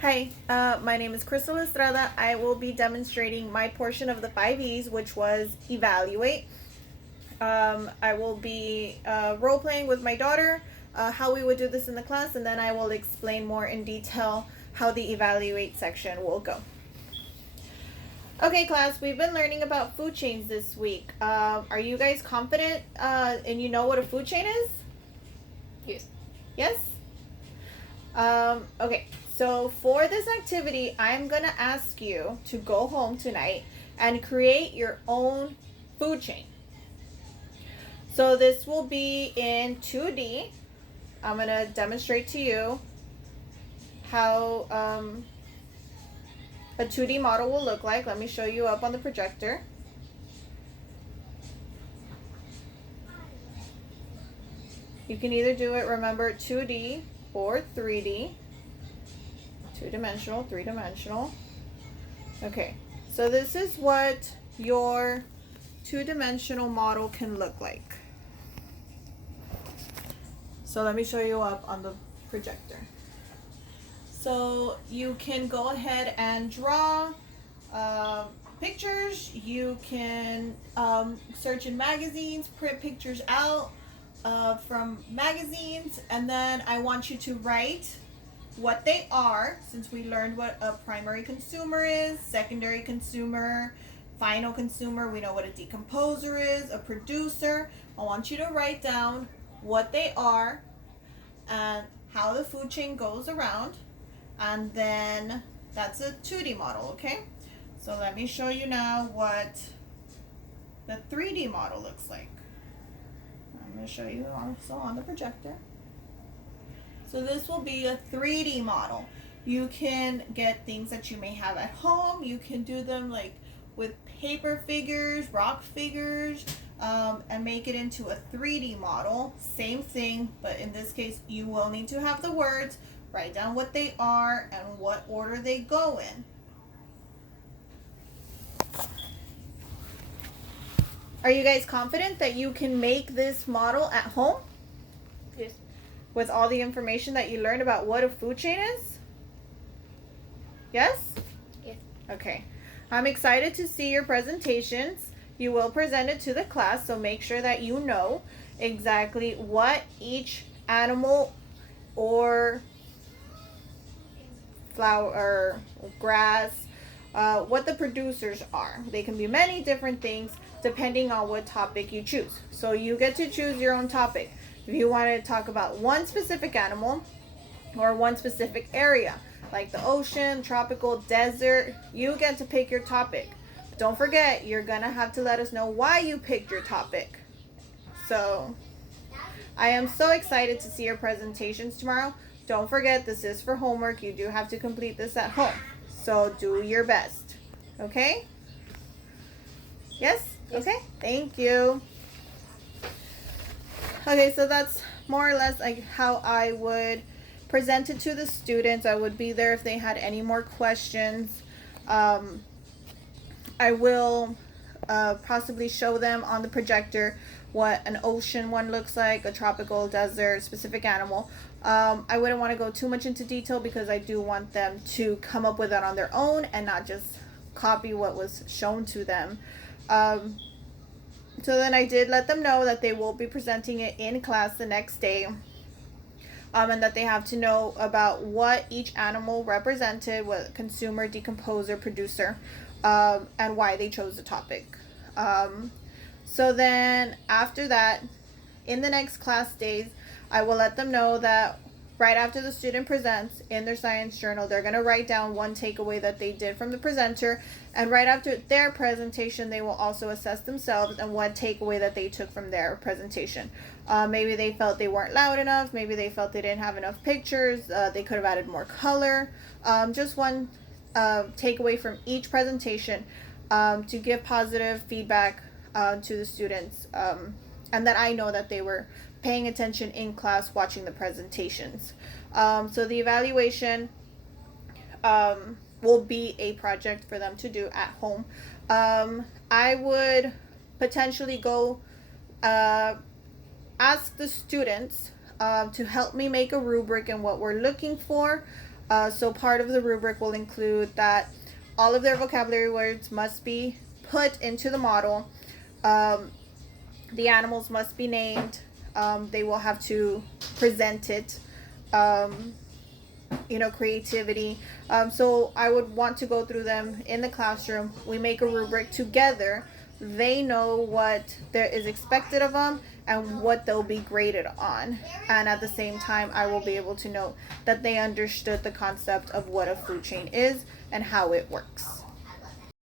Hi, my name is Crystal Estrada. I will be demonstrating my portion of the 5 E's, which was evaluate. I will be role playing with my daughter how we would do this in the class, and then I will explain more in detail how the evaluate section will go. Okay, class, we've been learning about food chains this week. Are you guys confident and you know what a food chain is? Yes. Yes? Okay, so for this activity, I'm gonna ask you to go home tonight and create your own food chain. So this will be in 2D. I'm gonna demonstrate to you how a 2D model will look like. Let me show you up on the projector. You can either do it, remember, 2D or 3D. Two-dimensional, three-dimensional. Okay, so this is what your two-dimensional model can look like. So let me show you up on the projector. So you can go ahead and draw pictures. You can search in magazines, print pictures out from magazines, and then I want you to write what they are, since we learned what a primary consumer is, secondary consumer, final consumer. We know what a decomposer is, a producer. I want you to write down what they are and how the food chain goes around, and then that's a 2D model, okay? So let me show you now what the 3D model looks like. I'm going to show you also on the projector. So this will be a 3D model. You can get things that you may have at home. You can do them like with paper figures, rock figures, and make it into a 3D model. Same thing, but in this case, you will need to have the words, write down what they are and what order they go in. Are you guys confident that you can make this model at home? Yes. With all the information that you learned about what a food chain is? Yes? Yes. Okay. I'm excited to see your presentations. You will present it to the class, so make sure that you know exactly what each animal or flower or grass, what the producers are. They can be many different things depending on what topic you choose. So you get to choose your own topic. If you want to talk about one specific animal or one specific area, like the ocean, tropical, desert, you get to pick your topic. But don't forget, you're going to have to let us know why you picked your topic. So I am so excited to see your presentations tomorrow. Don't forget, this is for homework. You do have to complete this at home. So do your best. Okay? Yes? Yes. Okay. Thank you. Okay, so that's more or less like how I would present it to the students. I would be there if they had any more questions. I will possibly show them on the projector what an ocean one looks like, a tropical, desert, specific animal. I wouldn't want to go too much into detail because I do want them to come up with it on their own and not just copy what was shown to them. So then I did let them know that they will be presenting it in class the next day. And that they have to know about what each animal represented, what consumer, decomposer, producer, and why they chose the topic. So then after that, in the next class days, I will let them know that right after the student presents in their science journal, they're going to write down one takeaway that they did from the presenter. And right after their presentation, they will also assess themselves and what takeaway that they took from their presentation. Maybe they felt they weren't loud enough. Maybe they felt they didn't have enough pictures. They could have added more color. Just one takeaway from each presentation to give positive feedback to the students. And that I know that they were paying attention in class watching the presentations. So the evaluation will be a project for them to do at home. I would potentially go ask the students to help me make a rubric and what we're looking for. So part of the rubric will include that all of their vocabulary words must be put into the model. The animals must be named. They will have to present it. Creativity. So I would want to go through them in the classroom. We make a rubric together. They know what there is expected of them and what they'll be graded on. And at the same time, I will be able to know that they understood the concept of what a food chain is and how it works.